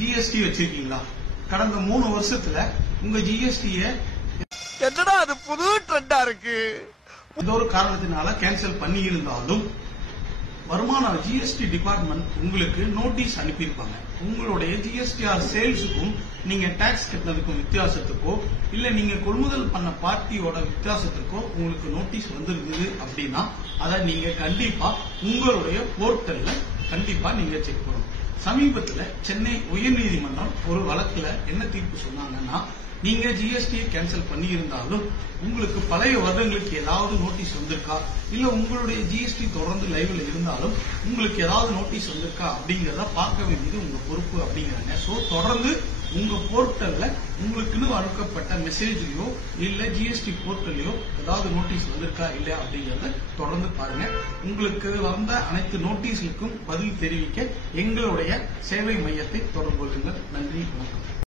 GST வச்சிருக்கீங்களா? கடந்த 3 வருஷத்துல உங்க ஜிஎஸ்டிய என்னடா அது புது ட்ரெண்டா இருக்கு. ஏதோ ஒரு காரணத்தினால கேன்சல் பண்ணி இருந்தாலும் வருமான ஜிஎஸ்டி டிபார்ட்மெண்ட் உங்களுக்கு நோட்டீஸ் அனுப்பியிருப்பாங்க. உங்களுடைய ஜிஎஸ்டிஆர் சேல்ஸுக்கும் நீங்க டாக்ஸ் கட்டினதுக்கும் வித்தியாசத்துக்கோ இல்ல நீங்க கொள்முதல் பண்ண பார்ட்டியோட வித்தியாசத்துக்கோ உங்களுக்கு நோட்டீஸ் வந்திருந்தது அப்படின்னா அதை நீங்க கண்டிப்பா உங்களுடைய போர்ட்டல்ல கண்டிப்பா நீங்க செக் பண்ணணும். சமீபத்துல சென்னை உயர்நீதிமன்றம் ஒரு வழக்குல என்ன தீர்ப்பு சொன்னாங்கன்னா, நீங்க ஜிஎஸ்டியை கேன்சல் பண்ணி இருந்தாலும் உங்களுக்கு பழைய வருடங்களுக்கு ஏதாவது நோட்டீஸ் வந்திருக்கா, இல்ல உங்களுடைய ஜிஎஸ்டி தொடர்ந்து லைவ்ல இருந்தாலும் உங்களுக்கு ஏதாவது நோட்டீஸ் வந்திருக்கா அப்படிங்கறத பார்க்க வேண்டியது உங்க பொறுப்பு அப்படிங்கிறாங்க. சோ தொடர்ந்து உங்க போர்ட்டல்ல உங்களுக்குன்னு அனுப்பப்பட்ட மெசேஜ்லயோ இல்ல ஜிஎஸ்டி போர்ட்டலையோ ஏதாவது நோட்டீஸ் வந்திருக்கா இல்லையா அப்படிங்கறத தொடர்ந்து பாருங்க. உங்களுக்கு வந்த அனைத்து நோட்டீஸ்களுக்கும் பதில் தெரிவிக்க எங்களுடைய சேவை மையத்தை தொடர்பு கொள்ளுங்கள். நன்றி.